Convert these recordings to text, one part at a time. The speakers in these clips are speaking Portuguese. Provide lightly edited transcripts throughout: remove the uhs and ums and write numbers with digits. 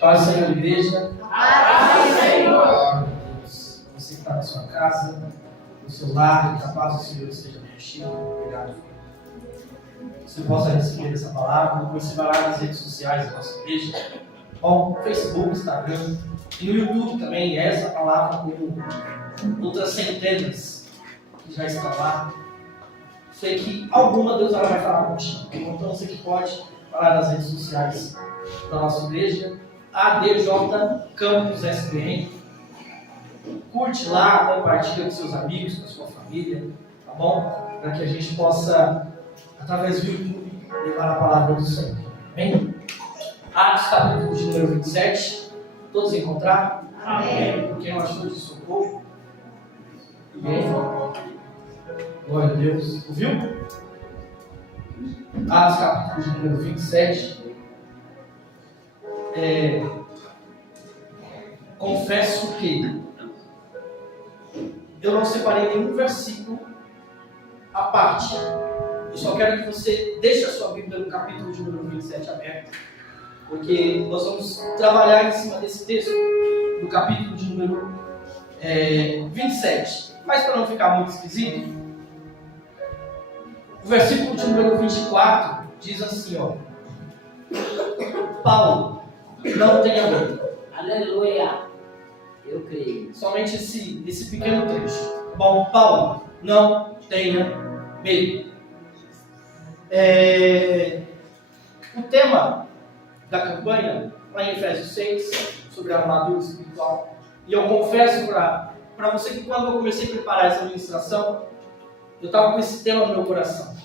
Paz, Senhor, igreja. Paz, Senhor. Deus, você que está na sua casa, no seu lar, que a paz do Senhor esteja contigo. Obrigado. Você possa receber essa palavra, depois você vai lá nas redes sociais da nossa igreja, bom, Facebook, Instagram, e no YouTube também, essa palavra como outras centenas que já estão lá. Sei que alguma Deus vai falar contigo, então você que pode falar nas redes sociais da nossa igreja, ADJ Campus SBN. Curte lá, compartilha com seus amigos, com a sua família, tá bom? Para que a gente possa, através do YouTube, levar a palavra do Senhor. Amém? Atos capítulo de número 27. Todos encontraram? Amém. Quem não achou de socorro? Ninguém? Glória a Deus. Ouviu? Atos capítulo de número 27. Confesso que eu não separei nenhum versículo à parte. Eu só quero que você deixe a sua Bíblia no capítulo de número 27 aberto, porque nós vamos trabalhar em cima desse texto, do capítulo de número 27. Mas para não ficar muito esquisito, o versículo de número 24 diz assim, ó: Paulo, não tenha medo. Aleluia. Eu creio. Somente esse pequeno trecho. Bom, Paulo, não tenha medo. O tema da campanha, lá em Efésios 6, sobre a armadura espiritual. E eu confesso para você que quando eu comecei a preparar essa ministração, eu estava com esse tema no meu coração.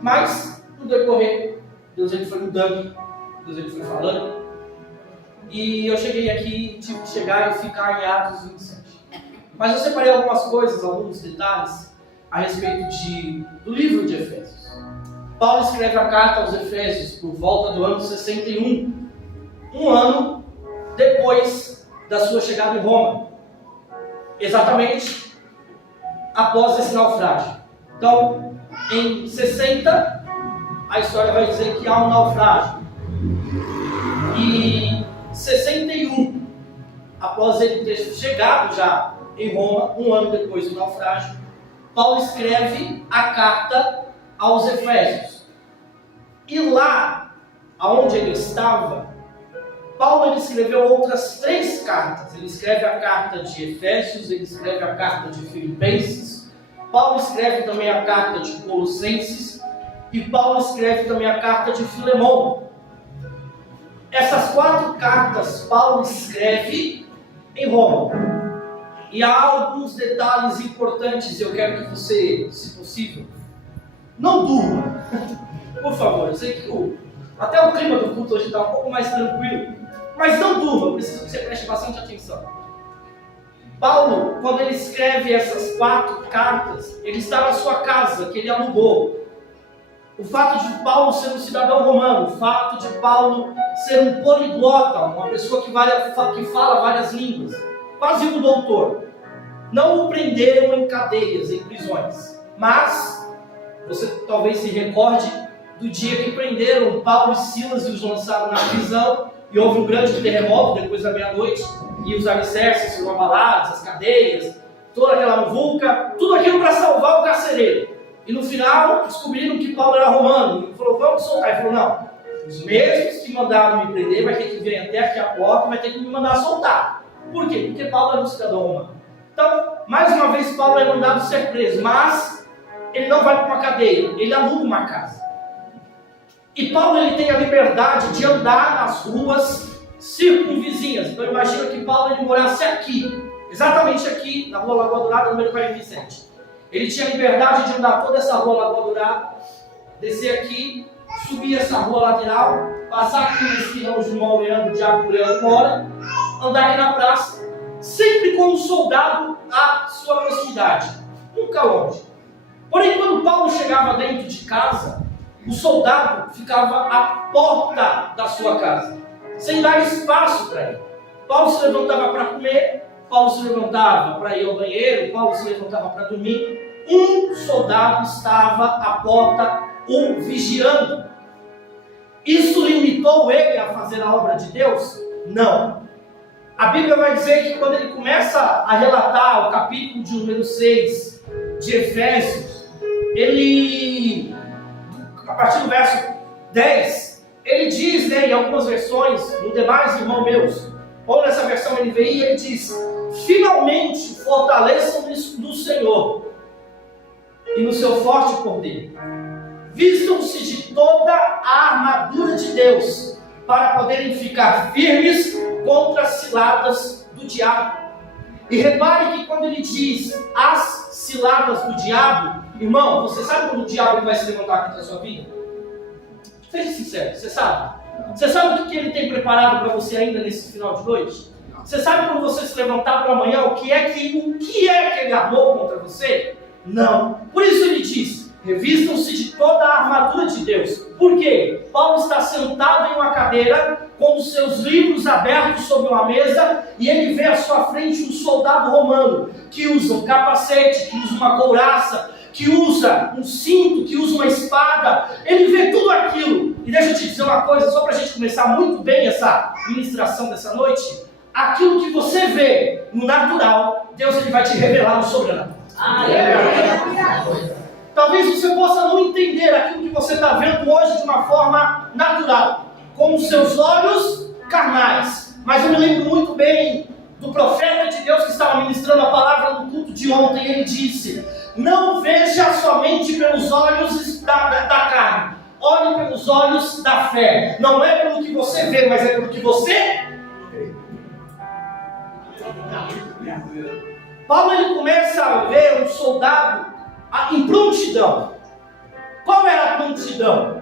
Mas, no decorrer, Deus ele foi mudando, Deus ele foi falando. E eu cheguei aqui, tive que chegar e ficar em Atos 27. Mas eu separei algumas coisas, alguns detalhes a respeito do livro de Efésios. Paulo escreve a carta aos Efésios por volta do ano 61, um ano depois da sua chegada em Roma, exatamente após esse naufrágio. Então, em 60, a história vai dizer que há um naufrágio. E 61, após ele ter chegado já em Roma, um ano depois do naufrágio, Paulo escreve a carta aos Efésios. E lá, aonde ele estava, Paulo ele escreveu outras 3 cartas. Ele escreve a carta de Efésios, ele escreve a carta de Filipenses, Paulo escreve também a carta de Colossenses e Paulo escreve também a carta de Filemão. Essas 4 cartas Paulo escreve em Roma. E há alguns detalhes importantes, eu quero que você, se possível, não durma. Por favor, eu sei que até o clima do culto hoje está um pouco mais tranquilo, mas não durma, eu preciso que você preste bastante atenção. Paulo, quando ele escreve essas 4 cartas, ele está na sua casa, que ele alugou. O fato de Paulo ser um cidadão romano, o fato de Paulo ser um poliglota, uma pessoa que fala várias línguas, quase um doutor, não o prenderam em cadeias, em prisões. Mas você talvez se recorde do dia que prenderam Paulo e Silas e os lançaram na prisão, e houve um grande terremoto depois da meia-noite, e os alicerces foram abalados, as cadeias, toda aquela muvuca, tudo aquilo para salvar o carcereiro. E no final descobriram que Paulo era romano. Ele falou, vamos soltar. Ele falou, não, os mesmos que mandaram me prender vai ter que vir até aqui a porta e vai ter que me mandar soltar. Por quê? Porque Paulo era um cidadão romano. Então, mais uma vez, Paulo é mandado ser preso, mas ele não vai para uma cadeia, ele aluga uma casa. E Paulo ele tem a liberdade de andar nas ruas circunvizinhas. Então imagina que Paulo ele morasse aqui, exatamente aqui, na rua Lagoa Dourada, número 47. Ele tinha liberdade de andar toda essa rua Lagoa Dourada, descer aqui, subir essa rua lateral, passar aqui no esquina onde o irmão Leandro, o Diabo Leandro mora, andar aqui na praça, sempre com um soldado à sua proximidade, nunca longe. Porém, quando Paulo chegava dentro de casa, o soldado ficava à porta da sua casa, sem dar espaço para ele. Paulo se levantava para comer, Paulo se levantava para ir ao banheiro, Paulo se levantava para dormir. Um soldado estava à porta o vigiando. Isso limitou ele a fazer a obra de Deus? Não. A Bíblia vai dizer que quando ele começa a relatar o capítulo de número 6 de Efésios, ele, a partir do verso 10, ele diz, né, em algumas versões, no demais, irmãos meus, ou nessa versão NVI, ele diz: finalmente fortaleçam-se no Senhor e no seu forte poder. Vistam-se de toda a armadura de Deus, para poderem ficar firmes contra as ciladas do diabo. E repare que quando ele diz as ciladas do diabo, irmão, você sabe quando o diabo vai se levantar contra a sua vida? Seja sincero, você sabe? Você sabe o que ele tem preparado para você ainda nesse final de noite? Você sabe quando você se levantar para amanhã, o que é que ele armou contra você? Não. Por isso ele diz: revistam-se de toda a armadura de Deus. Por quê? Paulo está sentado em uma cadeira, com os seus livros abertos sobre uma mesa, e ele vê à sua frente um soldado romano, que usa um capacete, que usa uma couraça, que usa um cinto, que usa uma espada. Ele vê tudo aquilo. E deixa eu te dizer uma coisa, só para a gente começar muito bem essa ministração dessa noite: aquilo que você vê no natural, Deus ele vai te revelar no sobrenatural. Talvez você possa não entender aquilo que você está vendo hoje de uma forma natural, com os seus olhos carnais. Mas eu me lembro muito bem do profeta de Deus que estava ministrando a palavra no culto de ontem. Ele disse: não veja somente pelos olhos da carne, olhe pelos olhos da fé. Não é pelo que você vê, mas é pelo que você crê. Paulo ele começa a ver um soldado em prontidão. Qual era a prontidão?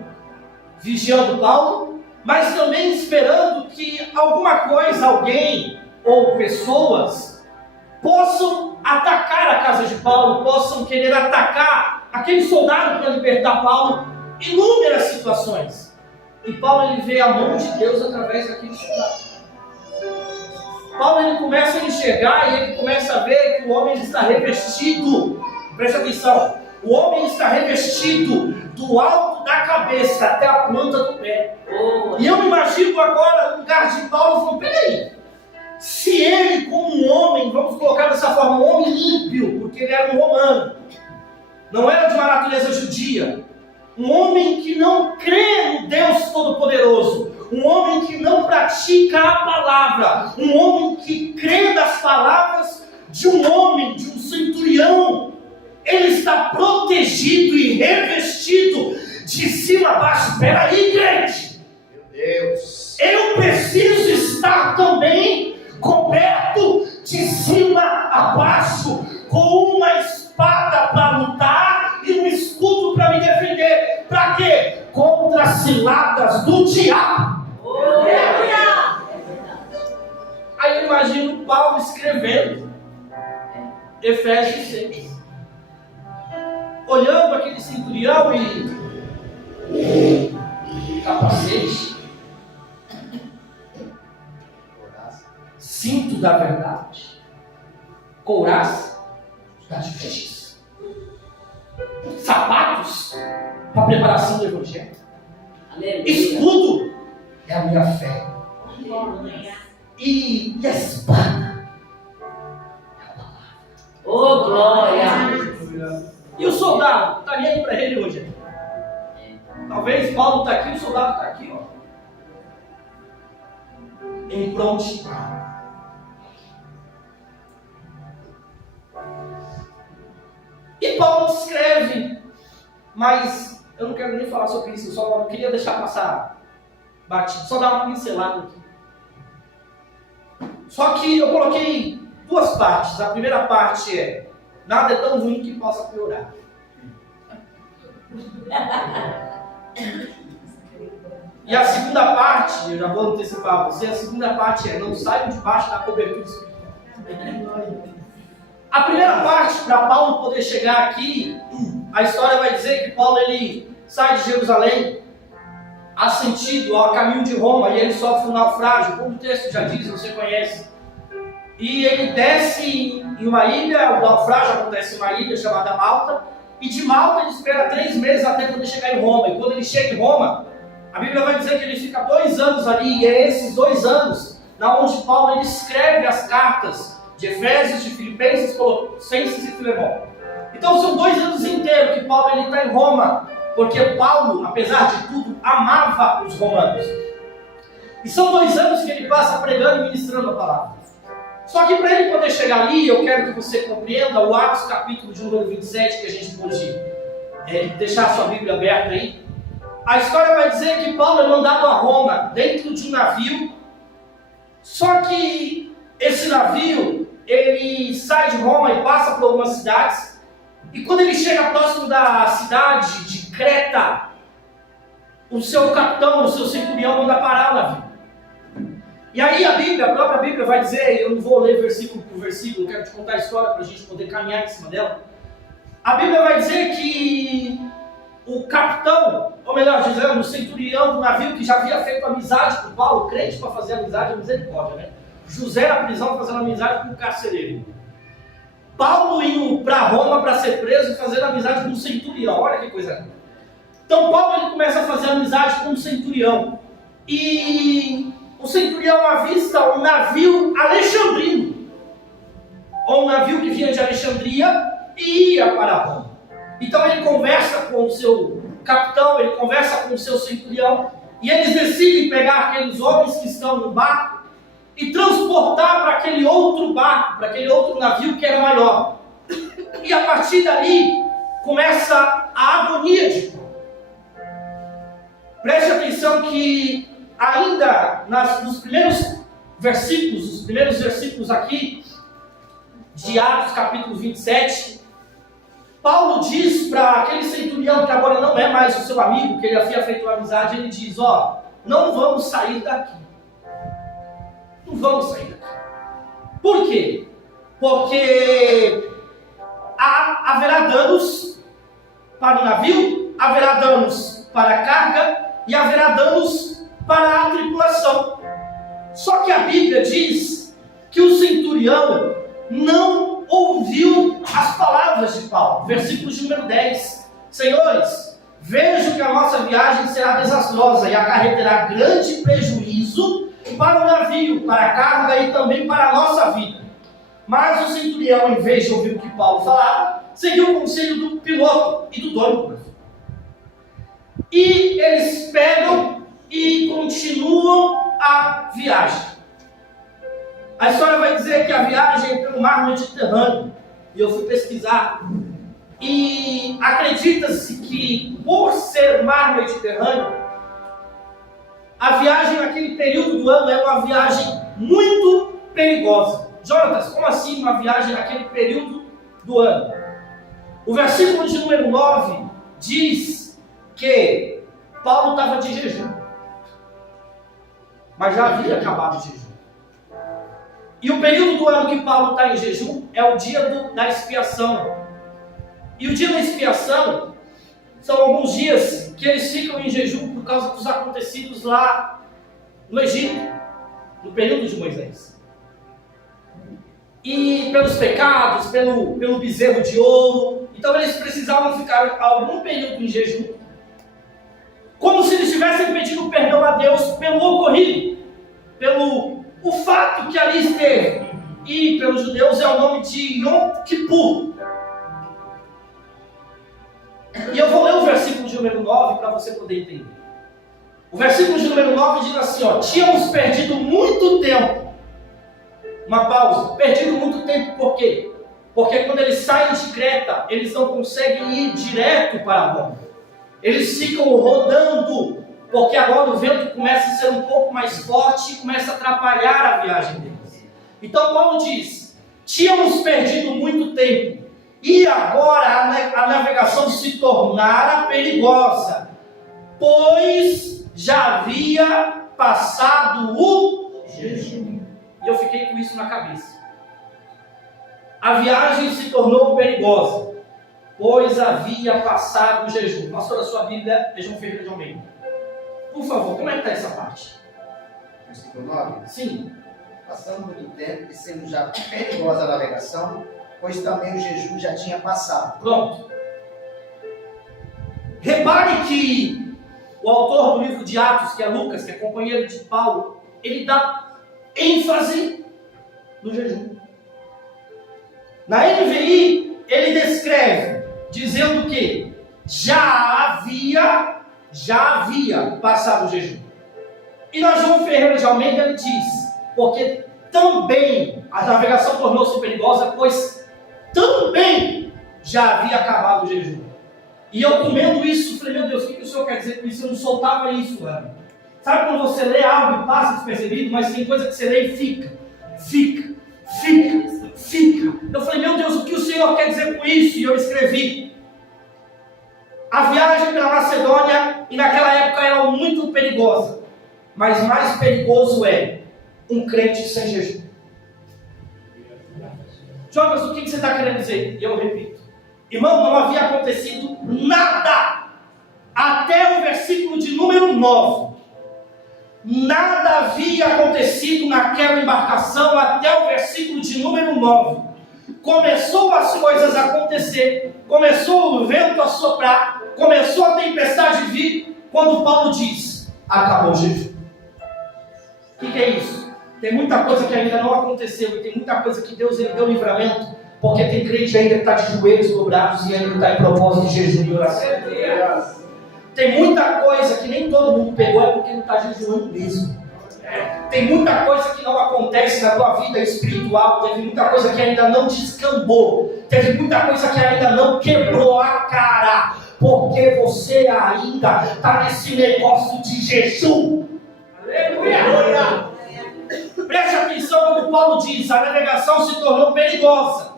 Vigiando Paulo, mas também esperando que alguma coisa, alguém ou pessoas possam atacar a casa de Paulo, possam querer atacar aquele soldado para libertar Paulo. Inúmeras situações. E Paulo ele vê a mão de Deus através daquele soldado. Paulo ele começa a enxergar e ele começa a ver que o homem está revestido. Presta atenção. O homem está revestido do alto da cabeça até a planta do pé. E eu me imagino agora no lugar de Paulo falando: peraí, se ele como um homem, vamos colocar dessa forma, um homem ímpio, porque ele era um romano, não era de uma natureza judia, um homem que não crê no Deus Todo-Poderoso, um homem que não pratica a palavra, um homem que crê nas palavras de um homem, de um centurião, ele está protegido e revestido de cima a baixo. Peraí, crente, meu Deus, eu preciso estar também coberto de cima a baixo, com uma espada para lutar e um escudo para me defender. Para quê? Contra as ciladas do diabo. Aí eu imagino Paulo escrevendo Efésios 6, olhando aquele centurião e capacete, cinto da verdade, couraça da justiça, sapatos para a preparação do evangelho, escudo é a minha fé, e a espada é a palavra. Oh, glória! E o soldado está nem aí para ele hoje. Talvez Paulo está aqui, o soldado está aqui, ó, em prontidão. E Paulo descreve, mas eu não quero nem falar sobre isso, eu só queria deixar passar batido, só dar uma pincelada aqui. Só que eu coloquei duas partes. A primeira parte é: nada é tão ruim que possa piorar. E a segunda parte, eu já vou antecipar você, a segunda parte é: não saiam debaixo da cobertura espiritual. A primeira parte, para Paulo poder chegar aqui, a história vai dizer que Paulo ele sai de Jerusalém, a sentido, a caminho de Roma, e ele sofre um naufrágio, como o texto já diz, você conhece. E ele desce em uma ilha, o naufrágio acontece em uma ilha chamada Malta, e de Malta ele espera 3 meses até poder chegar em Roma. E quando ele chega em Roma, a Bíblia vai dizer que ele fica 2 anos ali, e é esses 2 anos na onde Paulo ele escreve as cartas de Efésios, de Filipenses, Colossenses e Filemão. Então são 2 anos inteiros que Paulo está em Roma, porque Paulo, apesar de tudo, amava os romanos. E são 2 anos que ele passa pregando e ministrando a palavra. Só que para ele poder chegar ali, eu quero que você compreenda o Atos capítulo de número 27, que a gente pode deixar a sua Bíblia aberta aí. A história vai dizer que Paulo é mandado a Roma, dentro de um navio. Só que esse navio, ele sai de Roma e passa por algumas cidades. E quando ele chega próximo da cidade de Creta, o seu capitão, o seu centurião manda parar o navio. E aí a própria Bíblia vai dizer, eu não vou ler versículo por versículo, eu quero te contar a história para a gente poder caminhar em cima dela. A Bíblia vai dizer que o capitão, ou melhor dizendo, o centurião do navio que já havia feito amizade com Paulo, crente para fazer amizade é misericórdia, né? José na prisão fazendo amizade com o carcereiro. Paulo indo para Roma para ser preso e fazendo amizade com o centurião, olha que coisa linda. Então Paulo ele começa a fazer amizade com o centurião. E o centurião avista um navio alexandrino, ou um navio que vinha de Alexandria e ia para Roma. Então ele conversa com o seu capitão, ele conversa com o seu centurião, e eles decidem pegar aqueles homens que estão no barco e transportar para aquele outro barco, para aquele outro navio que era maior. E a partir dali começa a agonia de Paulo. Preste atenção que ainda nos primeiros versículos aqui de Atos capítulo 27, Paulo diz para aquele centurião que agora não é mais o seu amigo, que ele havia feito uma amizade, ele diz, não vamos sair daqui. Não vamos sair daqui. Por quê? Porque haverá danos para o navio, haverá danos para a carga e haverá danos para a tripulação. Só que a Bíblia diz que o centurião não ouviu as palavras de Paulo. Versículo de número 10. Senhores, vejo que a nossa viagem será desastrosa e acarreterá grande prejuízo para o navio, para a carga e também para a nossa vida. Mas o centurião, em vez de ouvir o que Paulo falava, seguiu o conselho do piloto e do dono do navio. E eles pegam e continuam a viagem. A história vai dizer que a viagem é pelo mar Mediterrâneo. E eu fui pesquisar. E acredita-se que, por ser mar Mediterrâneo, a viagem naquele período do ano é uma viagem muito perigosa. Jonatas, como assim uma viagem naquele período do ano? O versículo de número 9 diz que Paulo estava de jejum. Mas já havia acabado o jejum. E o período do ano que Paulo está em jejum é o dia da expiação. E o dia da expiação são alguns dias que eles ficam em jejum por causa dos acontecidos lá no Egito, no período de Moisés. E pelos pecados, pelo bezerro de ouro. Então eles precisavam ficar algum período em jejum, como se eles tivessem pedido perdão a Deus pelo ocorrido, pelo o fato que ali esteve. E pelos judeus é o nome de Yom Kippur. E eu vou ler o versículo de número 9 para você poder entender. O versículo de número 9 diz assim, tínhamos perdido muito tempo. Uma pausa. Perdido muito tempo por quê? Porque quando eles saem de Creta, eles não conseguem ir direto para Roma. Eles ficam rodando, porque agora o vento começa a ser um pouco mais forte e começa a atrapalhar a viagem deles. Então Paulo diz, tínhamos perdido muito tempo. E agora a navegação se tornara perigosa, pois já havia passado o jejum. E eu fiquei com isso na cabeça. A viagem se tornou perigosa, pois havia passado o jejum. Pastor, a sua Bíblia é João Ferreira de Almeida. Por favor, como é que está essa parte? Versículo 9? Sim. Passando muito tempo e sendo já perigosa a navegação, pois também o jejum já tinha passado. Pronto. Repare que o autor do livro de Atos, que é Lucas, que é companheiro de Paulo, ele dá ênfase no jejum. Na NVI, ele descreve, dizendo que já havia passado o jejum. E na João Ferreira de Almeida ele diz, porque também a navegação tornou-se perigosa, pois também já havia acabado o jejum. E eu comendo isso, falei, meu Deus, o que o Senhor quer dizer com isso? Eu não soltava isso, Ana. Sabe quando você lê algo e passa despercebido, mas tem coisa que você lê e fica. Eu falei, meu Deus, o que o Senhor quer dizer com isso? E eu escrevi. A viagem para a Macedônia, e naquela época era muito perigosa. Mas mais perigoso é um crente sem jejum. Jonas, o que você está querendo dizer? E eu repito. Irmão, não havia acontecido nada até o versículo de número 9. Nada havia acontecido naquela embarcação até o versículo de número 9. Começou as coisas a acontecer, começou o vento a soprar, começou a tempestade vir, quando Paulo diz, acabou o jejum. O que é isso? Tem muita coisa que ainda não aconteceu, e tem muita coisa que Deus ele deu livramento, porque tem crente ainda que está de joelhos dobrados e ainda está em propósito de jejum e oração. Tem muita coisa que nem todo mundo pegou, é porque não está jejuando mesmo. Tem muita coisa que não acontece na tua vida espiritual, teve muita coisa que ainda não descambou, teve muita coisa que ainda não quebrou a cara, porque você ainda está nesse negócio de jejum. Aleluia! Preste atenção quando Paulo diz, a navegação se tornou perigosa.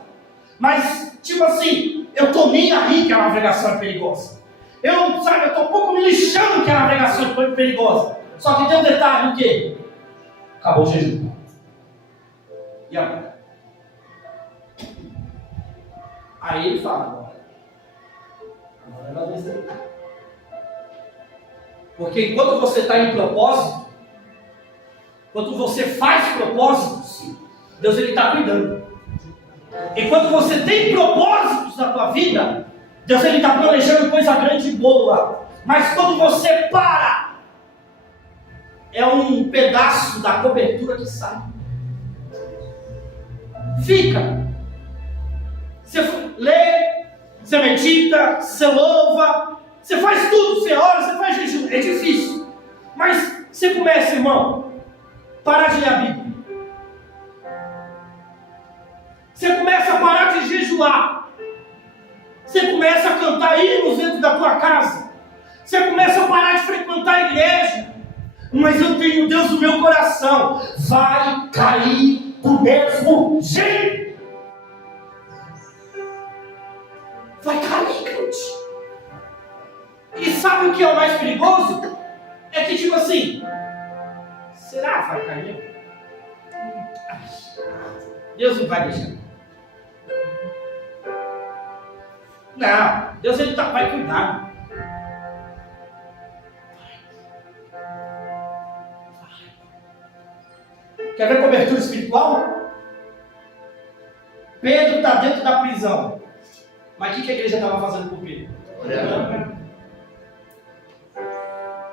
Mas, tipo assim, eu estou nem aí que a navegação é perigosa. Eu estou um pouco me lixando que a navegação é perigosa. Só que tem um detalhe, o quê? Acabou o jejum. E agora? Aí ele fala, agora vai descer. Porque enquanto você está em propósito, enquanto você faz propósitos, Deus está cuidando. Enquanto você tem propósitos na tua vida, Deus está planejando coisa grande e boa. Mas quando você para, é um pedaço da cobertura que sai. Fica. Você lê, você medita, você louva, você faz tudo, você ora, você faz jejum. É difícil. Mas você começa, irmão, parar de ler a Bíblia. Você começa a parar de jejuar. Você começa a cantar hinos dentro da tua casa. Você começa a parar de frequentar a igreja. Mas eu tenho Deus no meu coração. Vai cair do mesmo jeito. Vai cair, crente. E sabe o que é o mais perigoso? É que tipo assim, será que vai cair? Deus não vai deixar. Não, Deus vai cuidar. Quer ver cobertura espiritual? Pedro está dentro da prisão. Mas o que a igreja estava fazendo com Pedro?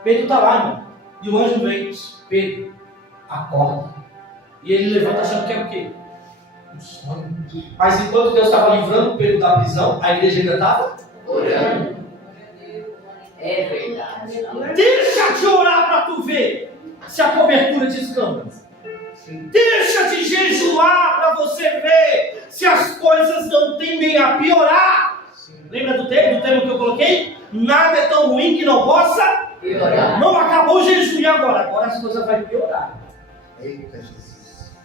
Pedro está lá, irmão. E o anjo vem, Pedro, acorda. E ele levanta achando que é o quê? Um sonho. Mas enquanto Deus estava livrando Pedro da prisão, a igreja ainda estava orando. É verdade. Deixa de orar para tu ver se a cobertura descamba. Deixa de jejuar para você ver se as coisas não tendem a piorar. Lembra do termo que eu coloquei? Nada é tão ruim que não possa piorar. Não acabou o jejum e agora? Agora as coisas vão piorar. Eita Jesus.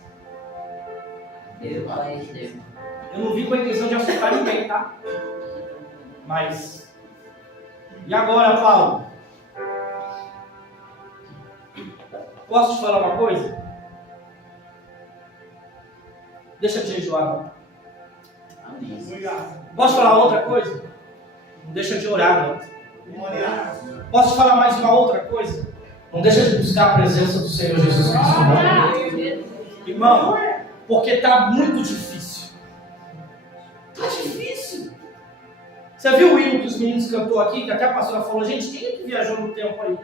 Eu não vim com a intenção de assustar ninguém, tá? Mas... E agora, Paulo? Posso te falar uma coisa? Deixa de jejuar, não. Posso falar outra coisa? Não deixa de orar, não. Posso te falar mais uma outra coisa? Não deixa de buscar a presença do Senhor Jesus Cristo, não. Irmão, porque está muito difícil. Está difícil. Você viu o hino que os meninos cantou aqui, que até a pastora falou, gente, quem é que viajou no tempo aí?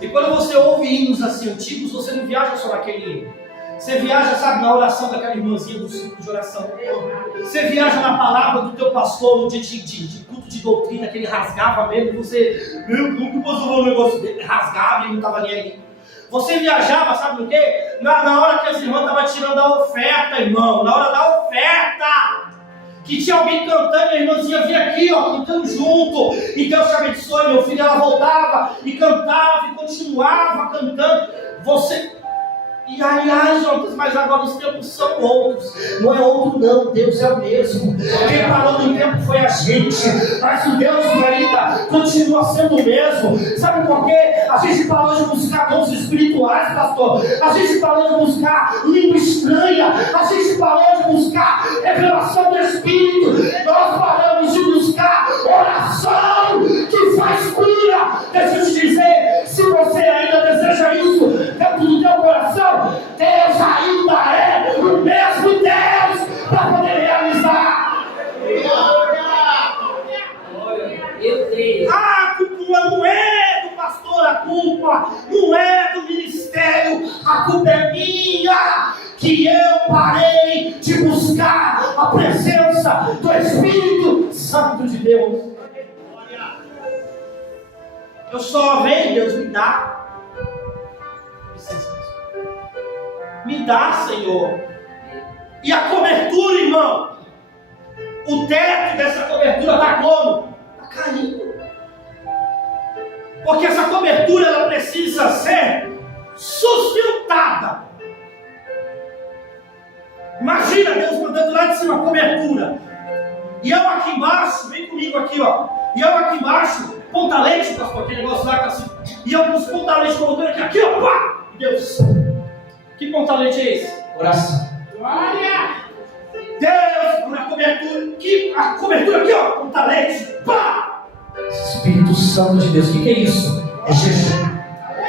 E quando você ouve hinos assim antigos, você não viaja só naquele hino. Você viaja, sabe, na oração daquela irmãzinha do ciclo de oração. Você viaja na palavra do teu pastor no dia de culto de doutrina, que ele rasgava mesmo. Você, meu, como que posso falar um negócio dele? Rasgava e não estava nem aí. Você viajava, sabe o quê? Na hora que as irmãs estavam tirando a oferta, irmão. Na hora da oferta. Que tinha alguém cantando e a irmãzinha vinha aqui, ó, cantando junto. E Deus te abençoe, meu filho. Ela voltava e cantava e continuava cantando. Você... E aí, Jonas, mas agora os tempos são outros. Não é outro não, Deus é o mesmo. Quem parou no tempo foi a gente. Mas o Deus ainda continua sendo o mesmo. Sabe por quê? A gente parou de buscar dons espirituais, pastor. A gente parou de buscar língua estranha. A gente parou de buscar revelação do Espírito. Nós paramos de buscar oração que faz cura. Deixa eu te dizer, se você ainda deseja isso dentro do teu coração, Deus ainda é o mesmo Deus para poder realizar. A culpa não é do pastor, a culpa não é do ministério, a culpa é minha, que eu parei de buscar a presença do Espírito Santo de Deus. Eu só venho, Deus me dá. Me dá, Senhor. E a cobertura, irmão, o teto dessa cobertura está como? Está caindo. Porque essa cobertura ela precisa ser sustentada. Imagina Deus mandando lá de cima a cobertura. E eu aqui embaixo, vem comigo aqui, ó. E eu aqui embaixo, ponta-leite, pastor, aquele negócio lá que assim. E eu com os ponta-leite colocando aqui, ó, pá! Deus. Que ponta-leite é esse? Oração. Glória! Deus, na cobertura. A cobertura aqui, ó. Ponta-leite. Pá! Espírito Santo de Deus. O que é isso? É jejum.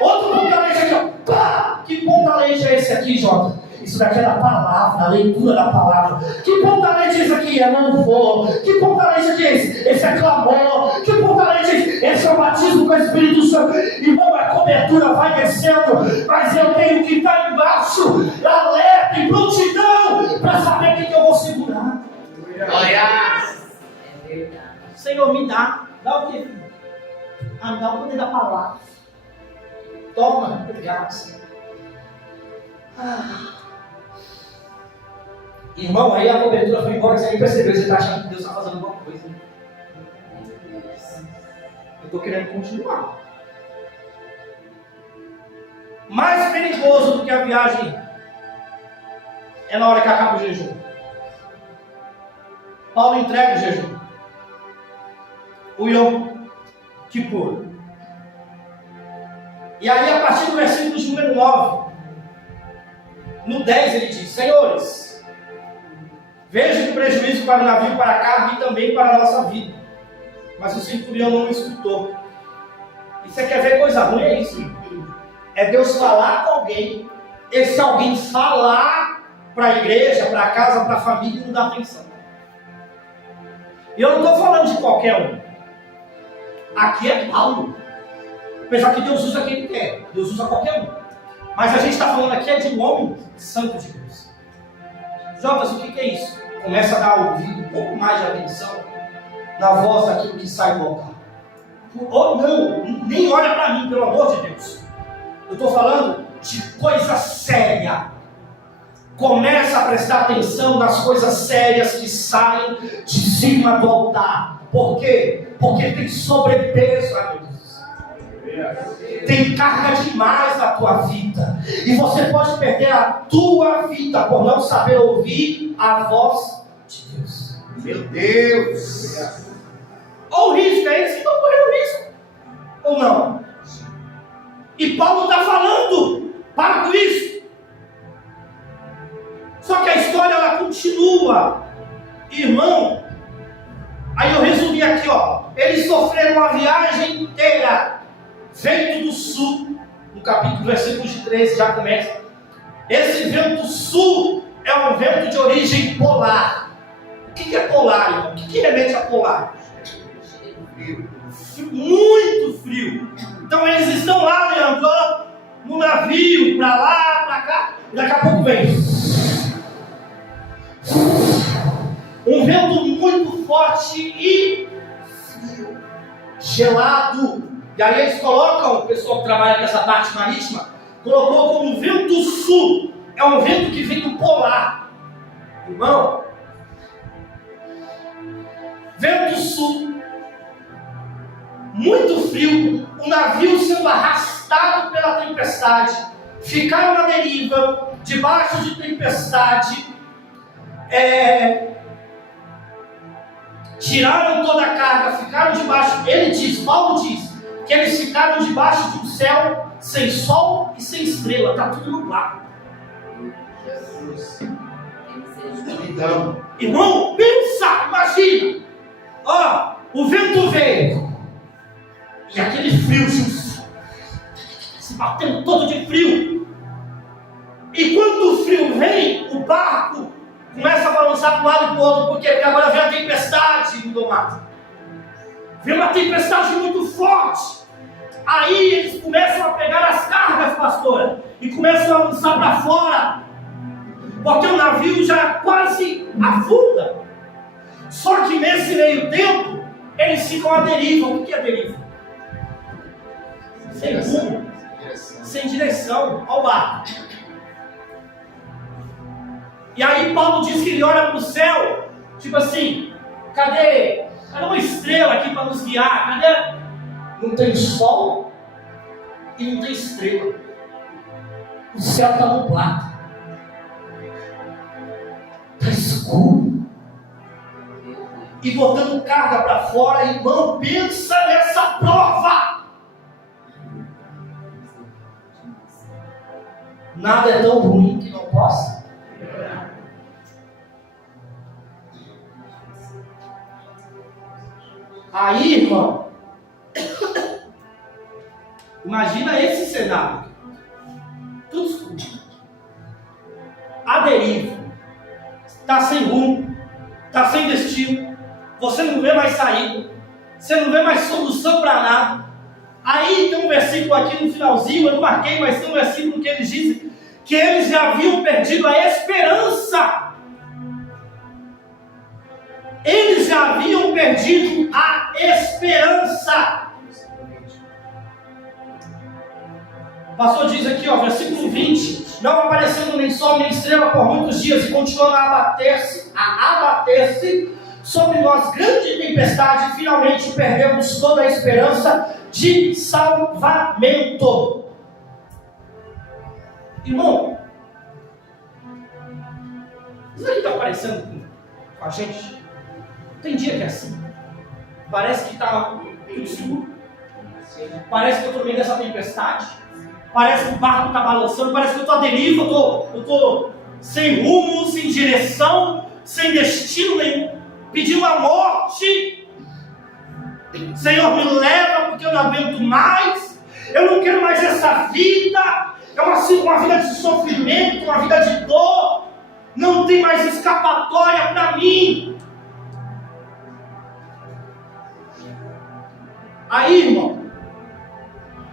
Outro ponta-leite aqui, ó. Pá! Que ponta-leite é esse aqui, Jota? Isso daqui é da palavra, da leitura da palavra. Que ponta-leite é esse aqui? É louvor. Que ponta-leite aqui é esse? Esse é clamor. Que ponta-leite é esse? Esse é o batismo com o Espírito Santo. Irmão, a cobertura vai descendo, mas eu tenho que estar embaixo, alerta e prontidão, para saber o que eu vou segurar. Senhor, me dá. Dá o quê? Me dá o poder da palavra. Toma, obrigado, Senhor. Irmão, aí a cobertura foi embora, você nem percebeu, você está achando que Deus está fazendo alguma coisa. Eu estou querendo continuar. Mais perigoso do que a viagem é na hora que acaba o jejum. Paulo entrega o jejum. O Yom Kippur. E aí, a partir do versículo de número 9, no 10 ele diz: Senhores, vejo que prejuízo para o navio, para a carga e também para a nossa vida. Mas o centurião não escutou. E você quer ver coisa ruim? É isso. É Deus falar com alguém, esse alguém falar para a igreja, para a casa, para a família e não dar atenção. E eu não estou falando de qualquer um. Aqui é Paulo. Apesar que Deus usa quem quer, Deus usa qualquer um. Mas a gente está falando aqui é de um homem santo de Deus. Jotas, o que é isso? Começa a dar ouvido, um pouco mais de atenção na voz daquilo que sai do altar. Ou não, nem olha para mim, pelo amor de Deus. Eu estou falando de coisa séria. Começa a prestar atenção nas coisas sérias que saem de cima do altar. Por quê? Porque tem sobrepeso, amigos. Tem carga demais na tua vida. E você pode perder a tua vida por não saber ouvir a voz de Deus. Meu Deus! Ou o risco é esse, estão correndo risco. Ou não? E Paulo está falando, para com isso. Só que a história ela continua. Irmão, aí eu resumi aqui, ó. Eles sofreram uma viagem inteira. Vento do sul, no capítulo versículo de 13 já começa. Esse vento sul é um vento de origem polar. O que é polar, irmão? O que remete a polar? Muito frio. Então eles estão lá, Leandro, no navio, para lá, para cá. e daqui a pouco vem um vento muito forte e gelado. E aí eles colocam, o pessoal que trabalha com essa parte marítima, colocou como vento sul. É um vento que vem do polar. Irmão, vento sul, muito frio, o navio sendo arrastado pela tempestade, ficaram na deriva, debaixo de tempestade, tiraram toda a carga, ficaram debaixo, Paulo diz, que eles ficaram debaixo de um céu sem sol e sem estrela, está tudo nublado. Jesus. Então, Irmão, pensa, imagina, o vento veio, e aquele frio, se batendo todo de frio, e quando o frio vem, o barco começa a balançar para um lado e para o outro, porque agora vem a tempestade no mar. Vem uma tempestade muito forte. Aí eles começam a pegar as cargas, pastora, e começam a lançar para fora, porque o navio já quase afunda. Só que nesse meio tempo, eles ficam à deriva. O que é deriva? Sem rumo, sem direção ao barco. E aí Paulo diz que ele olha para o céu, tipo assim, cadê uma estrela aqui para nos guiar? Cadê? Não tem sol e não tem estrela. O céu está nublado. Está escuro. E botando carga para fora, irmão, pensa nessa prova. Nada é tão ruim que não possa. Aí, irmão, imagina esse cenário. Tudo escuro. A deriva. Está sem rumo. Está sem destino. Você não vê mais saída. Você não vê mais solução para nada. Aí tem um versículo aqui no finalzinho, eu não marquei, mas tem um versículo que eles dizem que eles já haviam perdido a esperança. Eles já haviam perdido a esperança. O pastor diz aqui, versículo 20: não aparecendo nem sol nem estrela por muitos dias, e continuando a abater-se sobre nós grande tempestade, e finalmente perdemos toda a esperança de salvamento. Irmão, isso aqui está parecendo com a gente? Tem dia que é assim. Parece que está tudo escuro. Parece que eu estou no meio dessa tempestade. Parece que o barco está balançando. Parece que eu estou à deriva. Eu estou sem rumo, sem direção, sem destino nenhum. Pedindo a morte. Senhor, me leva porque eu não aguento mais. Eu não quero mais essa vida. É uma vida de sofrimento, uma vida de dor. Não tem mais escapatória para mim. Aí, irmão,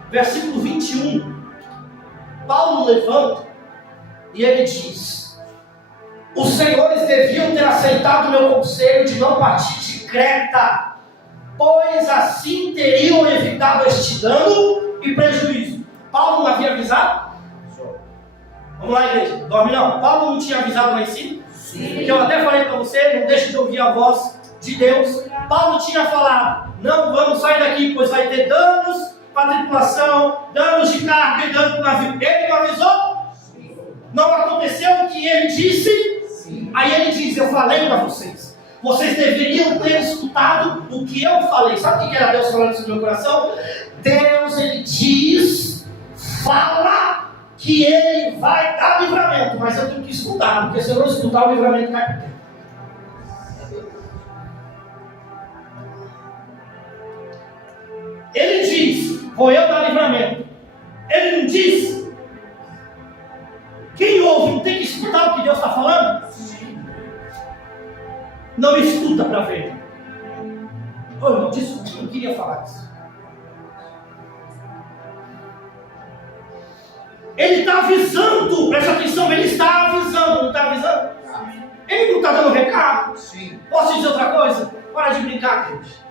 versículo 21, Paulo levanta e ele diz: os senhores deviam ter aceitado o meu conselho de não partir de Creta, pois assim teriam evitado este dano e prejuízo. Paulo não havia avisado? Vamos lá, igreja, dorme não. Paulo não tinha avisado lá em cima? Sim. Porque eu até falei para você, não deixe de ouvir a voz de Deus. Paulo tinha falado: não vamos sair daqui, pois vai ter danos para a tripulação, danos de carga e dano para o navio. Ele não avisou? Sim. Não aconteceu o que ele disse? Sim. Aí ele diz: eu falei para vocês, vocês deveriam ter escutado o que eu falei. Sabe o que era Deus falando isso no meu coração? Deus, ele diz, fala que ele vai dar livramento, mas eu tenho que escutar, porque se eu não escutar, o livramento cai por terra. Ele diz, vou eu dar livramento. Ele não diz. Quem ouve não tem que escutar o que Deus está falando? Sim. Não escuta para ver. Não, desculpa, eu não queria falar isso. Ele está avisando, presta atenção, ele está avisando, não está avisando? Ele não está dando recado. Sim. Posso dizer outra coisa? Para de brincar, Deus.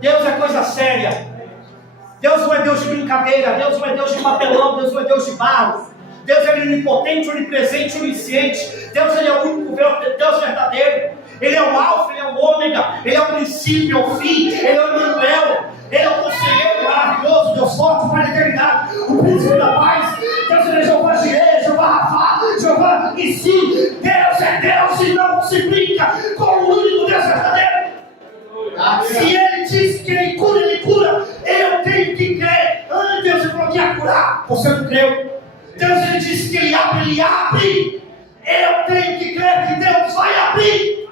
Deus é coisa séria. Deus não é Deus de brincadeira, Deus não é Deus de papelão, Deus não é Deus de barro. Deus é onipotente, onipresente, onisciente. Deus ele é o único Deus verdadeiro. Ele é o alfa, ele é o ômega, ele é o princípio, é o fim, ele é o Emmanuel, ele é o conselheiro maravilhoso, Deus forte para a eternidade, o príncipe da paz. Deus ele é Jeová Jireh, Jeová Rafá, Jeová Nissi. Deus é Deus e não se brinca com o único Deus verdadeiro. Se ele diz que ele cura, eu tenho que crer. Deus falou que ia curar, você não creu. Deus ele disse que ele abre. Eu tenho que crer que Deus vai abrir.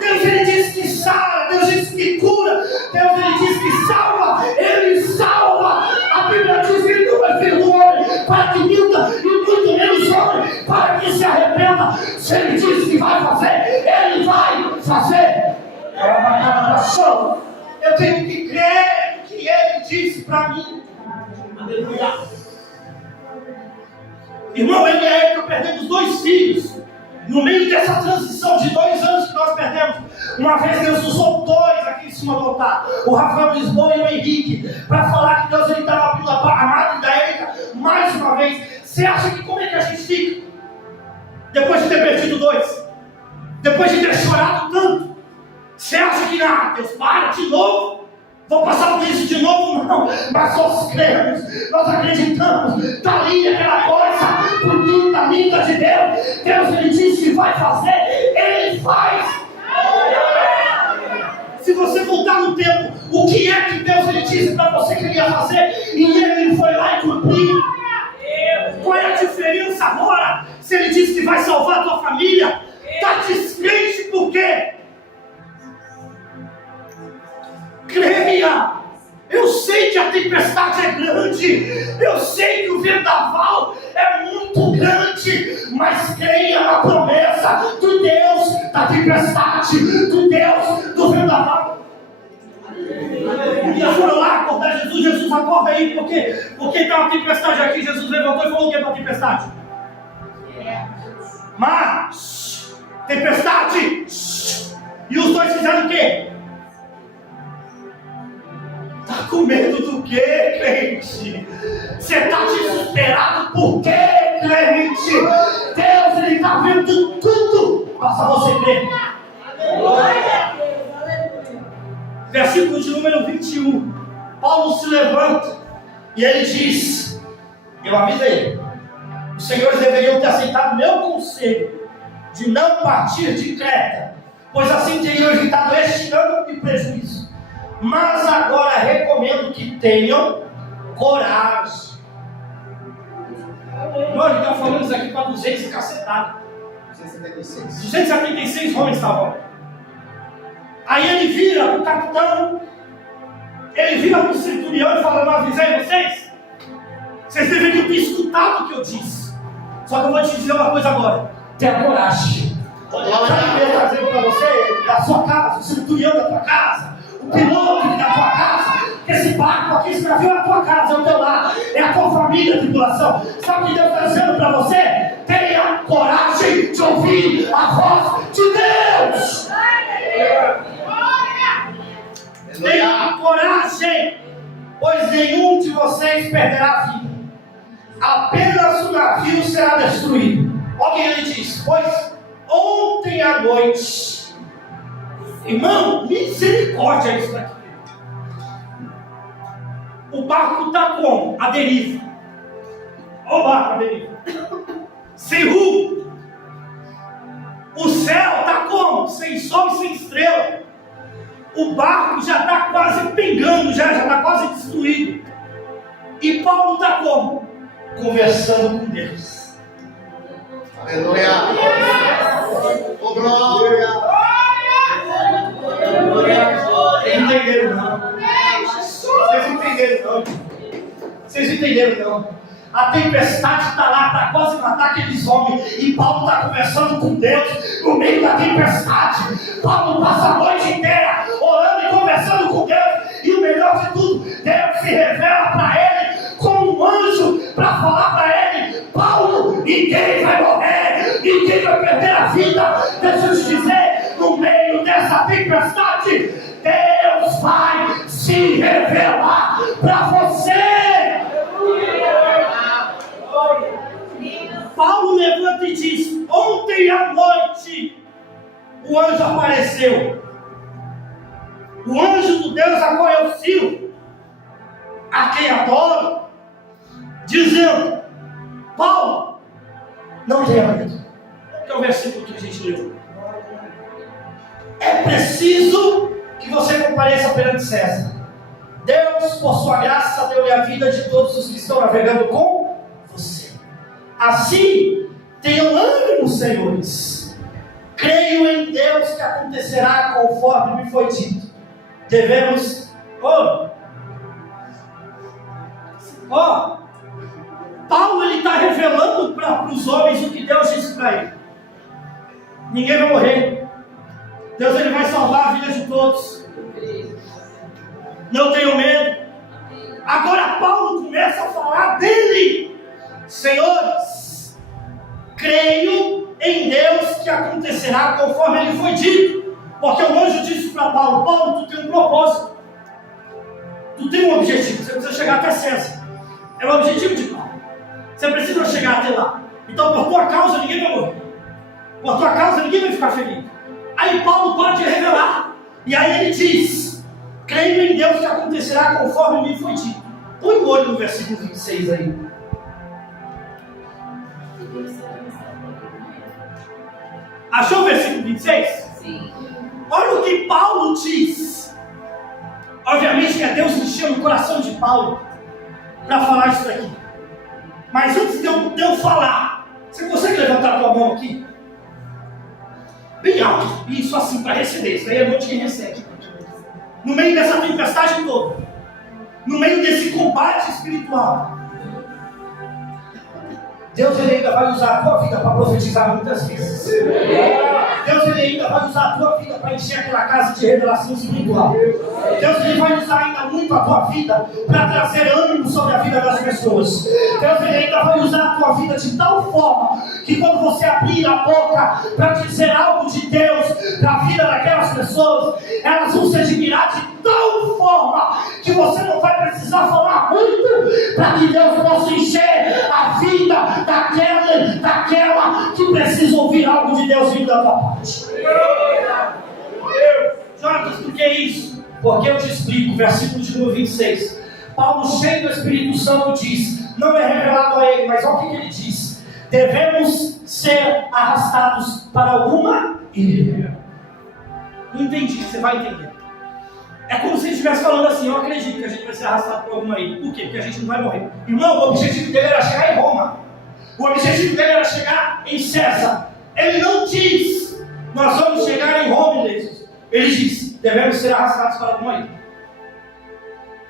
Deus ele diz que sara, Deus diz que cura, Deus ele diz que salva, ele salva. A Bíblia diz que ele não vai vir do homem para que minta, e muito menos homem para que se arrependa. Se ele diz que vai fazer, ele vai fazer. Eu tenho que crer que ele disse para mim. Aleluia. Irmão, ele é que eu perdemos 2 filhos. No meio dessa transição de 2 anos que nós perdemos, uma vez Deus usou 2 aqui em cima do altar, o Rafael Lisboa e o Henrique, para falar que Deus estava abrindo a madre da Érica mais uma vez. Você acha que como é que a gente fica? Depois de ter perdido 2, depois de ter chorado tanto, você acha que Deus para de novo? Vou passar por isso de novo? Não, mas nós cremos, nós acreditamos. Está ali aquela coisa bonita, linda de Deus. Deus ele disse que vai fazer, ele faz. Se você voltar no tempo, o que é que Deus ele disse para você que ele ia fazer e ele foi lá e cumpriu? Qual é a diferença agora? Se ele disse que vai salvar a tua família, está descrente por quê? Creia, eu sei que a tempestade é grande, eu sei que o vendaval é muito grande, mas creia na promessa do Deus da tempestade, do Deus do vendaval. E foram lá acordar Jesus acorda aí, porque está uma tempestade aqui. Jesus levantou e falou o que é para a tempestade? Mas, tempestade, e os 2 fizeram o quê? Está com medo do quê, crente? Você está desesperado por quê, crente? Deus, ele está vendo tudo. Basta você crer. Versículo de número 21. Paulo se levanta e ele diz: eu avisei, os senhores deveriam ter aceitado meu conselho de não partir de Creta, pois assim teriam evitado este ano de prejuízo. Mas agora recomendo que tenham coragem. Nós estamos falando isso aqui para 200 e cacetado. 276 homens estavam. Aí ele vira para o capitão, ele vira para o centurião e fala: não avisei vocês? Vocês deveriam ter escutado o que eu disse. Só que eu vou te dizer uma coisa agora: tenha coragem. Sabe o que eu estou trazendo para você? Da sua casa, o centurião da tua casa, o piloto da tua casa, esse barco aqui, esse navio é a tua casa, é o teu lar, é a tua família, a tripulação. Sabe o que Deus está dizendo para você? Tenha coragem de ouvir a voz de Deus. Tenha coragem, pois nenhum de vocês perderá a vida. Apenas o navio será destruído. Olha o que ele diz: pois ontem à noite, irmão, misericórdia isso daqui. O barco está como? A deriva. Olha o barco a deriva. Sem rumo. O céu está como? Sem sol e sem estrela. O barco já está quase pingando, já está quase destruído. E Paulo está como? Conversando com Deus. Aleluia. Oh, glória. Entenderam não? Vocês entenderam não? Vocês entenderam não? A tempestade está lá para quase matar aqueles homens. E Paulo está conversando com Deus no meio da tempestade. Paulo passa a noite inteira orando e conversando com Deus. E o melhor de tudo, Deus se revela para ele como um anjo ninguém vai morrer, ninguém vai perder a vida. Deixa eu te dizer, no meio dessa tempestade, Deus vai se revelar para você. Paulo levanta e diz: ontem à noite o anjo apareceu. O anjo do Deus a qual eu sirvo, a quem adoro, dizendo: Paulo, não tenha medo. Que é o versículo que a gente leu. É preciso que você compareça perante César. Deus, por sua graça, deu-lhe a vida de todos os que estão navegando com você. Assim, tenham ânimo, senhores. Creio em Deus que acontecerá conforme me foi dito. Devemos... Paulo está revelando para os homens o que Deus disse para ele. Ninguém vai morrer. Deus ele vai salvar a vida de todos. Não tenham medo. Agora Paulo começa a falar dele. Senhores, creio em Deus que acontecerá conforme ele foi dito. Porque o anjo disse para Paulo: Paulo, tu tem um propósito. Tu tem um objetivo. Você precisa chegar até César. É o objetivo de Paulo. Você precisa chegar até lá. Então, por tua causa, ninguém vai morrer. Por tua causa, ninguém vai ficar ferido. Aí Paulo pode revelar. E aí ele diz: creio em Deus que acontecerá conforme me foi dito. Põe o olho no versículo 26 aí. Achou o versículo 26? Sim. Olha o que Paulo diz. Obviamente que é Deus enchendo o coração de Paulo para falar isso daqui. Mas antes de eu falar, você consegue levantar a tua mão aqui? Bem alto. Isso assim, para receber. Isso aí é um monte que recebe. No meio dessa tempestade toda. No meio desse combate espiritual. Deus ele ainda vai usar a tua vida para profetizar muitas vezes. Deus ele ainda vai usar a tua vida para encher aquela casa de revelação espiritual. Deus ele vai usar ainda muito a tua vida para trazer ânimo sobre a vida das pessoas. Deus ele ainda vai usar a tua vida de tal forma que quando você abrir a boca para dizer algo de Deus para a vida daquelas pessoas, elas vão se admirar de tal forma que você não vai precisar falar muito para que Deus possa encher a vida daquela que precisa ouvir algo de Deus vindo da tua parte. Jonatas, por que isso? Porque eu te explico, versículo de número 26. Paulo, cheio do Espírito Santo, diz, não é revelado a ele, mas olha o que ele diz: devemos ser arrastados para alguma ilha. Não entendi, você vai entender. É como se ele estivesse falando assim: eu acredito que a gente vai ser arrastado para alguma ilha. Por quê? Porque a gente não vai morrer. Irmão, o objetivo dele era chegar em Roma. O objetivo dele era chegar em César. Ele não diz: nós vamos chegar em Roma, Jesus. Ele diz: devemos ser arrastados para alguma ilha.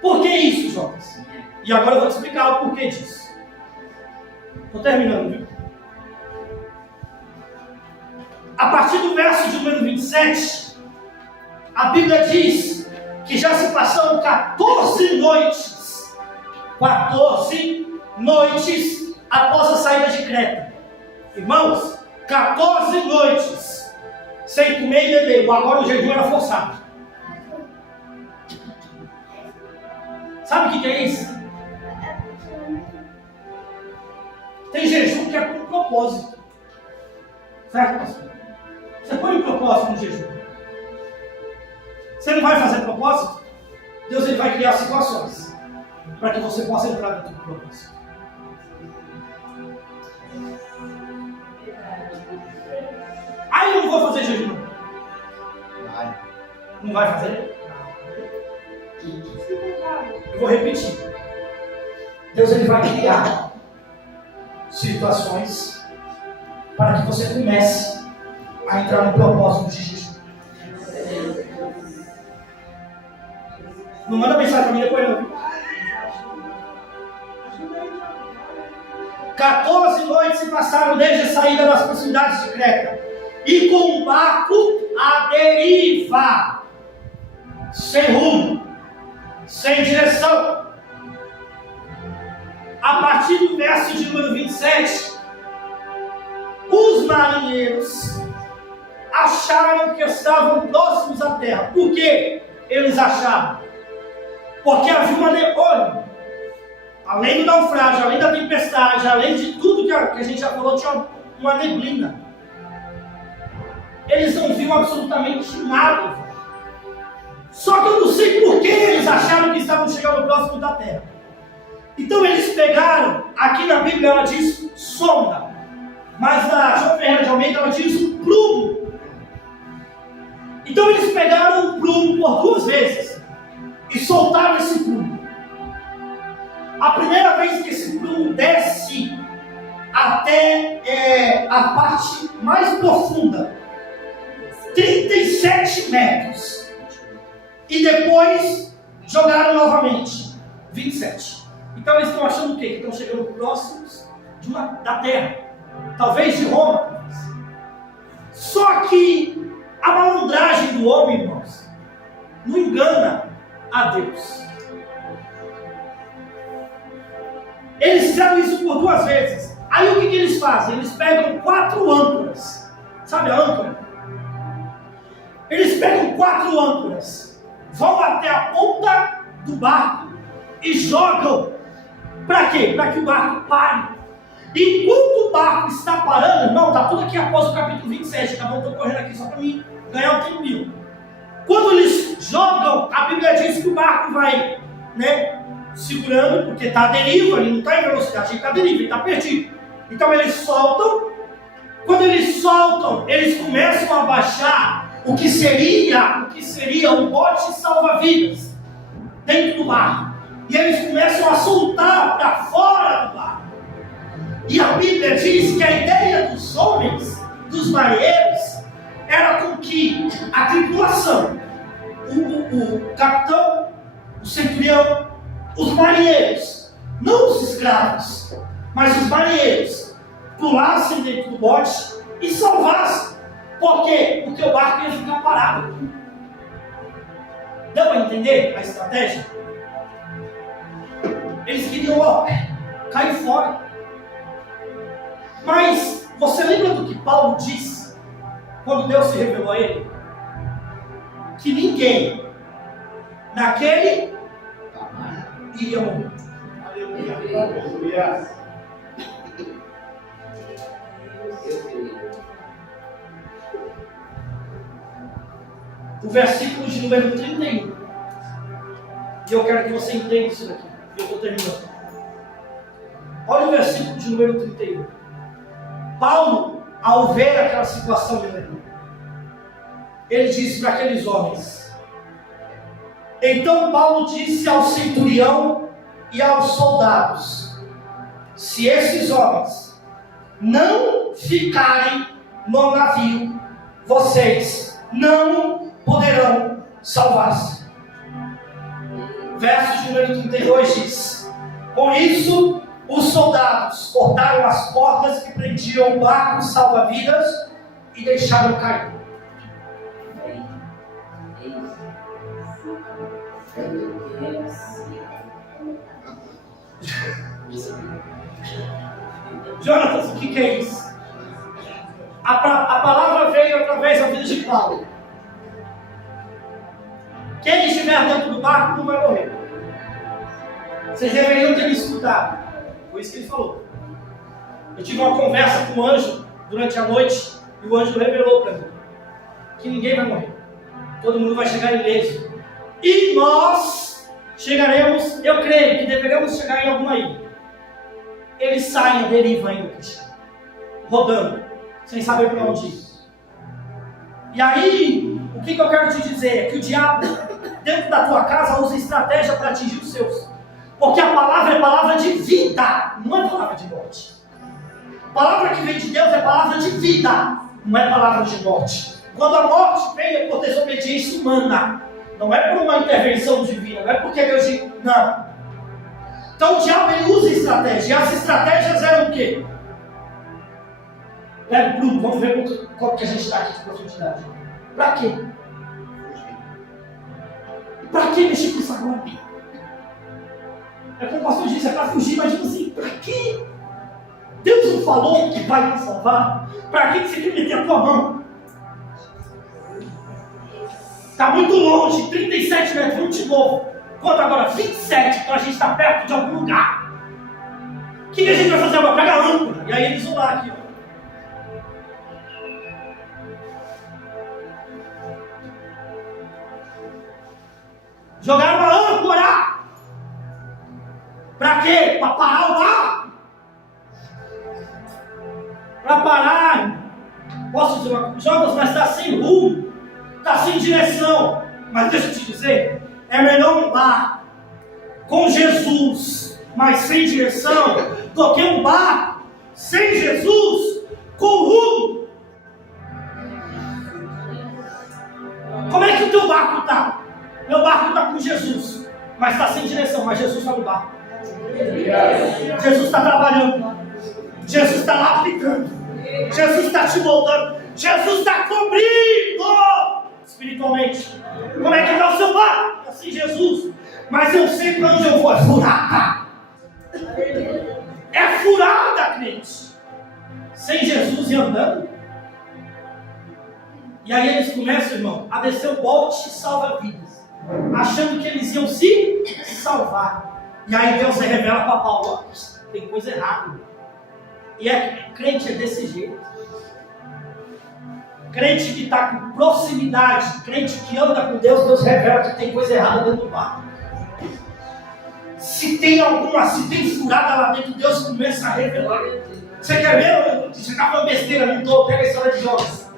Por que isso, Jonas? E agora eu vou te explicar o porquê disso. Estou terminando, viu? A partir do verso de número 27, a Bíblia diz que já se passaram 14 noites. 14 noites após a saída de Creta. Irmãos, 14 noites sem comer e beber. Agora o jejum era forçado. Sabe o que é isso? Tem jejum que é por propósito. Certo, pastor? Você põe um propósito no jejum. Você não vai fazer propósito? Deus ele vai criar situações para que você possa entrar dentro do propósito. Aí eu não vou fazer jejum. Não vai fazer? Eu vou repetir. Deus ele vai criar situações para que você comece a entrar no propósito de jejum. Não manda mensagem para mim depois não. 14 noites se passaram desde a saída das proximidades de Creta, e com o barco à deriva, sem rumo, sem direção. A partir do verso de número 27, marinheiros acharam que estavam próximos à terra. Por que eles acharam? Porque havia uma neblina. Além do naufrágio, além da tempestade, além de tudo que a gente já falou, tinha uma neblina. Eles não viam absolutamente nada. Só que eu não sei por que eles acharam que estavam chegando próximo da terra. Então eles pegaram, aqui na Bíblia ela diz sonda, mas na João Ferreira de Almeida ela diz um prumo. Então eles pegaram um prumo por 2 vezes e soltaram esse prumo. A primeira vez que esse prumo desce até a parte mais profunda, 37 metros. E depois jogaram novamente, 27. Então eles estão achando o quê? Que estão chegando próximos da terra. Talvez de Roma. Só que a malandragem do homem, irmãos, não engana a Deus. Eles fizeram isso por 2 vezes. Aí o que eles fazem? Eles pegam 4 âncoras. Sabe a âncora? Eles pegam 4 âncoras, vão até a ponta do barco e jogam. Para quê? Para que o barco pare. Enquanto o barco está parando, irmão, está tudo aqui após o capítulo 27. Tá bom? Estou correndo aqui só para mim ganhar um tempinho. Quando eles jogam, a Bíblia diz que o barco vai, segurando, porque está à deriva, ele não está em velocidade, ele está à deriva, ele está perdido. Então eles soltam. Quando eles soltam, eles começam a baixar o que seria um bote salva-vidas dentro do barco. E eles começam a soltar para fora do barco. E a Bíblia diz que a ideia dos homens, dos marinheiros, era com que a tripulação, o capitão, o centurião, os marinheiros, não os escravos, mas os marinheiros, pulassem dentro do bote e salvassem. Por quê? Porque o barco ia ficar parado. Deu para entender a estratégia? Eles queriam cair fora. Mas você lembra do que Paulo disse quando Deus se revelou a ele? Que ninguém naquele iria morrer. Aleluia. O versículo de número 31. E eu quero que você entenda isso daqui. Eu estou terminando. Olha o versículo de número 31. Paulo, ao ver aquela situação de Leão, ele disse para aqueles homens: então Paulo disse ao centurião e aos soldados: se esses homens não ficarem no navio, vocês não poderão salvar-se. Verso de número 32 diz: com isso os soldados cortaram as cordas que prendiam o barco salva-vidas e deixaram cair. Jonatas, o que é isso? A palavra veio através da vida de Paulo. Quem estiver dentro do barco não vai morrer. Vocês deveriam ter me escutado. Foi isso que ele falou. Eu tive uma conversa com o anjo durante a noite e o anjo revelou para mim que ninguém vai morrer. Todo mundo vai chegar ileso. E nós chegaremos, eu creio que deveremos chegar em alguma ilha. Eles saem à deriva ainda, Cristiano, rodando, sem saber para onde ir. E aí, o que eu quero te dizer é que o diabo, dentro da tua casa, usa estratégia para atingir os seus. Porque a palavra é palavra de vida, não é palavra de morte. A palavra que vem de Deus é palavra de vida, não é palavra de morte. Quando a morte vem é por desobediência humana, não é por uma intervenção divina, não é porque Deus diz, não. Então o diabo ele usa estratégia, e as estratégias eram o quê? Pega o Bruno, vamos ver qual que a gente está aqui de profundidade. Para quê? Para que mexer com isso agora? É como o pastor disse, é para fugir, mas tipo assim, para quê? Deus não falou que vai te salvar? Para que você quer meter a tua mão? Está muito longe, 37 metros, vamos de novo. Conta agora, 27, então a gente está perto de algum lugar. O que a gente vai fazer agora? Pegar a âncora. E aí eles vão lá aqui, ó. Jogaram uma âncora. Para quê? Para parar o mar. Para parar. Posso dizer uma coisa? Jonas, mas está sem rumo. Está sem direção. Mas deixa eu te dizer, é melhor um barco com Jesus, mas sem direção, do que um barco sem Jesus, com rumo. Como é que o teu barco está? Meu barco está com Jesus, mas está sem direção, mas Jesus está no barco. Jesus está trabalhando. Jesus está lá aplicando. Jesus está te moldando. Jesus está cobrindo espiritualmente. Como é que está o seu barco? Está sem Jesus. Mas eu sei para onde eu vou. É furada. É furada, crente. Sem Jesus e andando. E aí eles começam, irmão, a descer o bote salva-vidas, achando que eles iam se salvar. E aí Deus se revela para Paulo: tem coisa errada. E crente é desse jeito. Crente que está com proximidade, crente que anda com Deus, Deus revela que tem coisa errada dentro do barco. Se tem furada lá dentro, Deus começa a revelar. Você quer ver? Você está falando besteira, não estou. Pega a história de Jonas.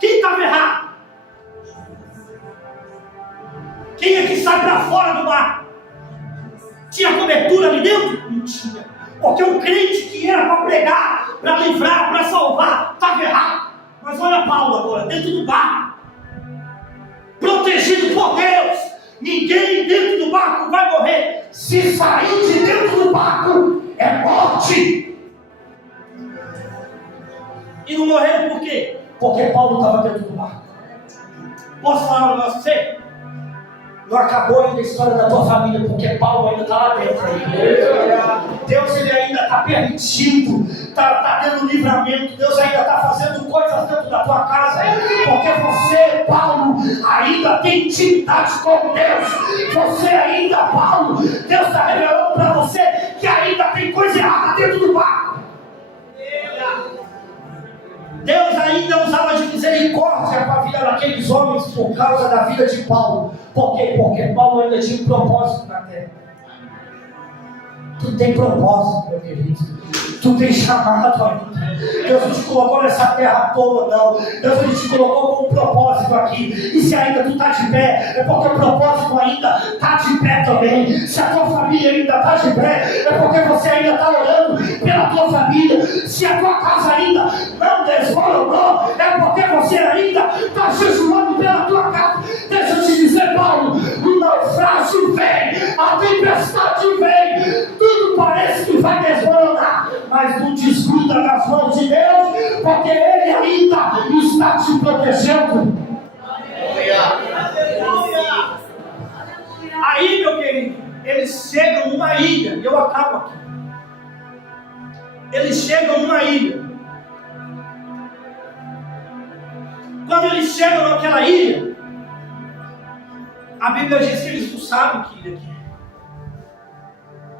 Quem estava errado? Quem é que sai para fora do barco? Tinha cobertura ali dentro? Não tinha. Porque o crente que era para pregar, para livrar, para salvar, estava errado. Mas olha Paulo agora, dentro do barco, protegido por Deus. Ninguém dentro do barco vai morrer. Se sair de dentro do barco, é morte. E não morreram por quê? Porque Paulo estava dentro do barco. Posso falar um negócio para você? Não acabou ainda a história da tua família, porque Paulo ainda está lá dentro. Deus ele ainda está permitindo, está tendo livramento. Deus ainda está fazendo coisas dentro da tua casa, porque você, Paulo, ainda tem intimidade com Deus. Você ainda, Paulo, Deus está revelando para você que ainda tem coisa errada dentro do barco. Deus ainda usava de misericórdia com a vida daqueles homens por causa da vida de Paulo. Por quê? Porque Paulo ainda tinha um propósito na terra. Tu tem propósito, meu querido. Tu tem chamado ainda. Deus não te colocou nessa terra toda, não. Deus não te colocou com um propósito aqui. E se ainda tu está de pé, é porque o propósito ainda está de pé também. Se a tua família ainda está de pé, é porque você ainda está orando pela tua família. Se a tua casa ainda não desmoronou, é porque você ainda está jejuando pela tua casa. Deixa eu te dizer, Paulo, o naufrágio vem, a tempestade vem, tudo parece que vai desmoronar, mas não desgruda das mãos de Deus, porque Ele ainda está te protegendo. Aí, meu querido, eles chegam numa ilha, e eu acabo aqui. Eles chegam numa ilha. Quando eles chegam naquela ilha, a Bíblia diz que eles não sabem que ilha que é.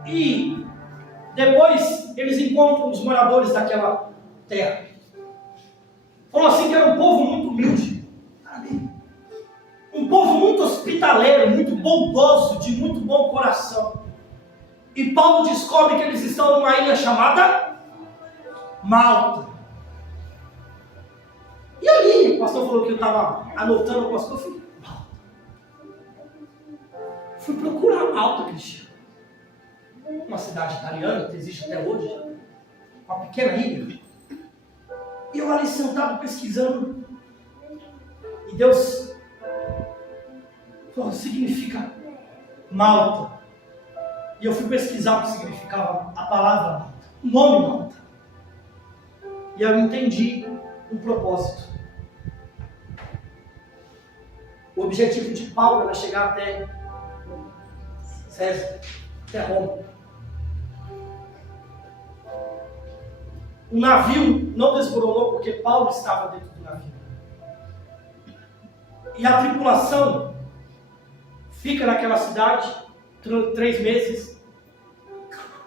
E depois eles encontram os moradores daquela terra. Falou assim que era um povo muito humilde. Um povo muito hospitaleiro, muito bondoso, de muito bom coração. E Paulo descobre que eles estão numa ilha chamada Malta. E ali, o pastor falou que eu estava anotando, o pastor falou: fui procurar Malta, Cristiano. Uma cidade italiana que existe até hoje, uma pequena ilha. E eu ali sentado pesquisando, e Deus falou: significa Malta. E eu fui pesquisar o que significava a palavra Malta, o nome Malta. E eu entendi um propósito. O objetivo de Paulo era chegar até César, até Roma. O navio não desmoronou porque Paulo estava dentro do navio. E a tripulação fica naquela cidade 3 meses,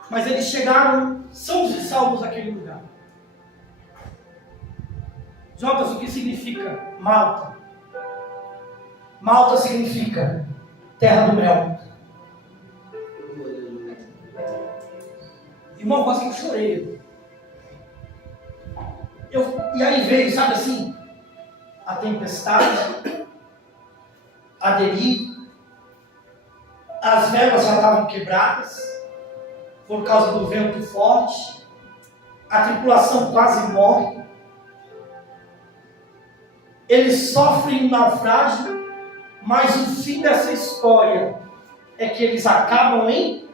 mas eles chegaram sãos e salvos naquele lugar. Jonas, o que significa Malta? Malta significa terra do mel. Irmão, quase que eu chorei. E aí veio, sabe assim, a tempestade, a deriva, as velas já estavam quebradas, por causa do vento forte, a tripulação quase morre, eles sofrem um naufrágio, mas o fim dessa história é que eles acabam em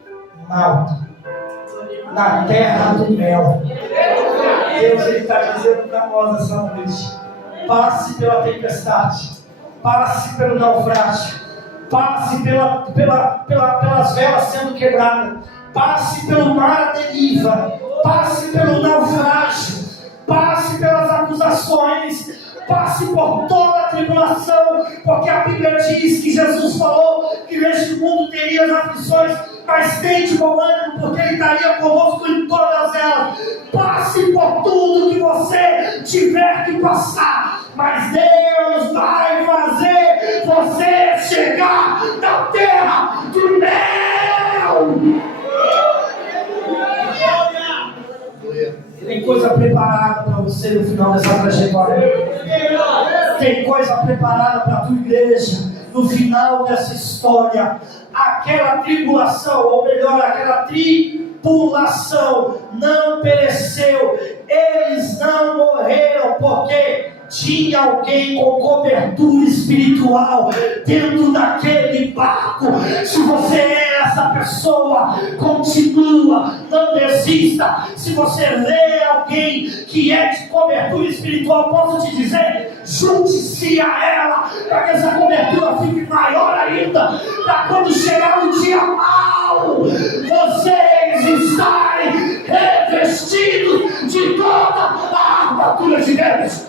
Malta, na terra do mel. Deus está dizendo para nós essa noite: passe pela tempestade, passe pelo naufrágio, passe pelas velas sendo quebradas, passe pelo mar à deriva, passe pelo naufrágio, passe pelas acusações, passe por toda a tribulação, porque a Bíblia diz que Jesus falou que neste mundo teria as aflições, mas tente bom ânimo, porque Ele estaria conosco em todas elas. Passe por tudo que você tiver que passar, mas Deus vai fazer você chegar na terra do mel. Tem coisa preparada para você no final dessa trajetória. Tem coisa preparada para a tua igreja no final dessa história. Aquela tribulação, ou melhor, aquela tripulação não pereceu. Eles não morreram porque tinha alguém com cobertura espiritual dentro daquele barco. Se você é essa pessoa, continua, não desista. Se você vê alguém que é de cobertura espiritual, posso te dizer, junte-se a ela, para que essa cobertura fique maior ainda, para quando chegar o dia mau, vocês estarem revestidos de toda a armadura de Deus.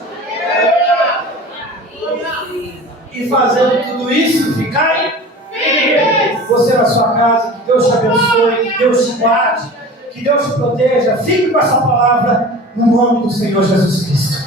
E fazendo tudo isso, ficarem você na sua casa. Que Deus te abençoe, que Deus te guarde, que Deus te proteja. Fique com essa palavra no nome do Senhor Jesus Cristo.